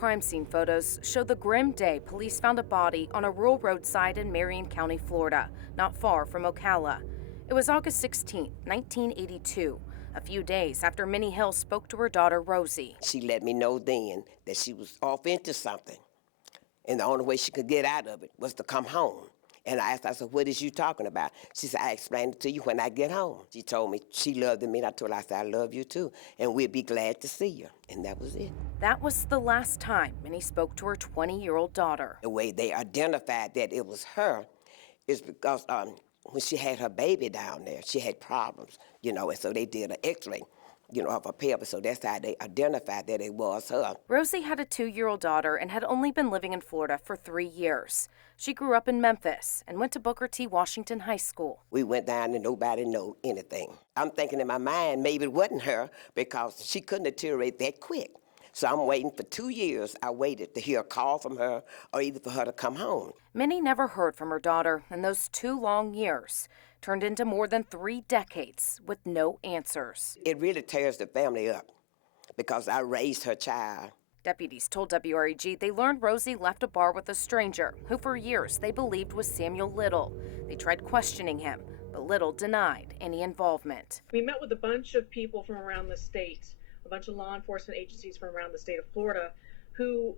crime scene photos show the grim day police found a body on a rural roadside in Marion County, Florida, not far from Ocala. It was August 16, 1982, a few days after Minnie Hill spoke to her daughter, Rosie. She let me know then that she was off into something, and the only way she could get out of it was to come home. And I asked her, I said, what is you talking about? She said, I explained it to you when I get home. She told me she loved me, and I told her, I said, I love you too, and we'll be glad to see you. And that was it. That was the last time Minnie spoke to her 20-year-old daughter. The way they identified that it was her is because when she had her baby down there, she had problems, and so they did an x-ray, of her pelvis, so that's how they identified that it was her. Rosie had a 2-year-old daughter and had only been living in Florida for 3 years. She grew up in Memphis and went to Booker T. Washington High School. We went down and nobody knew anything. I'm thinking in my mind maybe it wasn't her because she couldn't deteriorate that quick. So I'm waiting for 2 years. I waited to hear a call from her or either for her to come home. Minnie never heard from her daughter, and those 2 long years turned into more than 3 decades with no answers. It really tears the family up because I raised her child. Deputies told WREG they learned Rosie left a bar with a stranger who for years they believed was Samuel Little. They tried questioning him, but Little denied any involvement. We met with a bunch of people from around the state, a bunch of law enforcement agencies from around the state of Florida who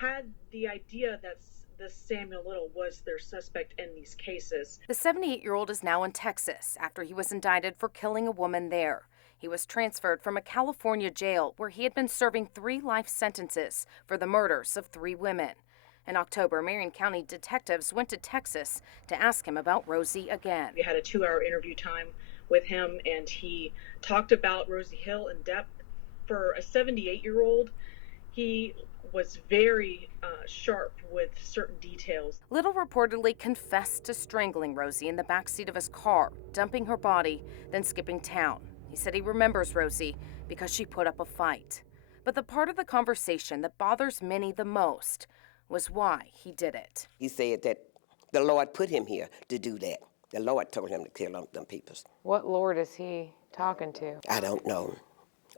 had the idea that this Samuel Little was their suspect in these cases. The 78-year-old is now in Texas after he was indicted for killing a woman there. He was transferred from a California jail where he had been serving 3 life sentences for the murders of 3 women. In October, Marion County detectives went to Texas to ask him about Rosie again. We had a 2-hour interview time with him, and he talked about Rosie Hill in depth. For a 78-year-old, he was very sharp with certain details. Little reportedly confessed to strangling Rosie in the backseat of his car, dumping her body, then skipping town. He said he remembers Rosie because she put up a fight. But the part of the conversation that bothers Minnie the most was why he did it. He said that the Lord put him here to do that. The Lord told him to kill them people. What Lord is he talking to? I don't know.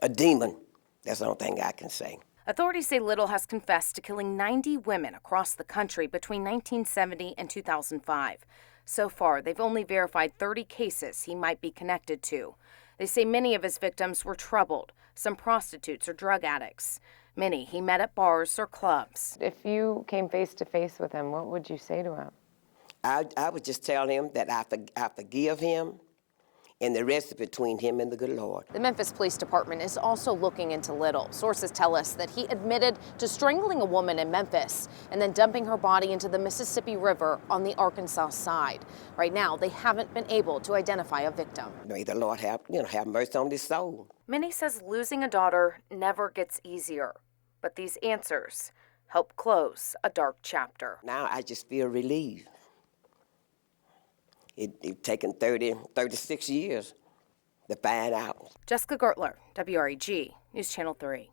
A demon. That's the only thing I can say. Authorities say Little has confessed to killing 90 women across the country between 1970 and 2005. So far, they've only verified 30 cases he might be connected to. They say many of his victims were troubled, some prostitutes or drug addicts. Many he met at bars or clubs. If you came face to face with him, what would you say to him? I would just tell him that I forgive him, and the rest is between him and the good Lord. The Memphis Police Department is also looking into Little. Sources tell us that he admitted to strangling a woman in Memphis and then dumping her body into the Mississippi River on the Arkansas side. Right now, they haven't been able to identify a victim. May the Lord have mercy on his soul. Minnie says losing a daughter never gets easier, but these answers help close a dark chapter. Now I just feel relieved. It's taken 36 years to find out. Jessica Gertler, WREG, News Channel 3.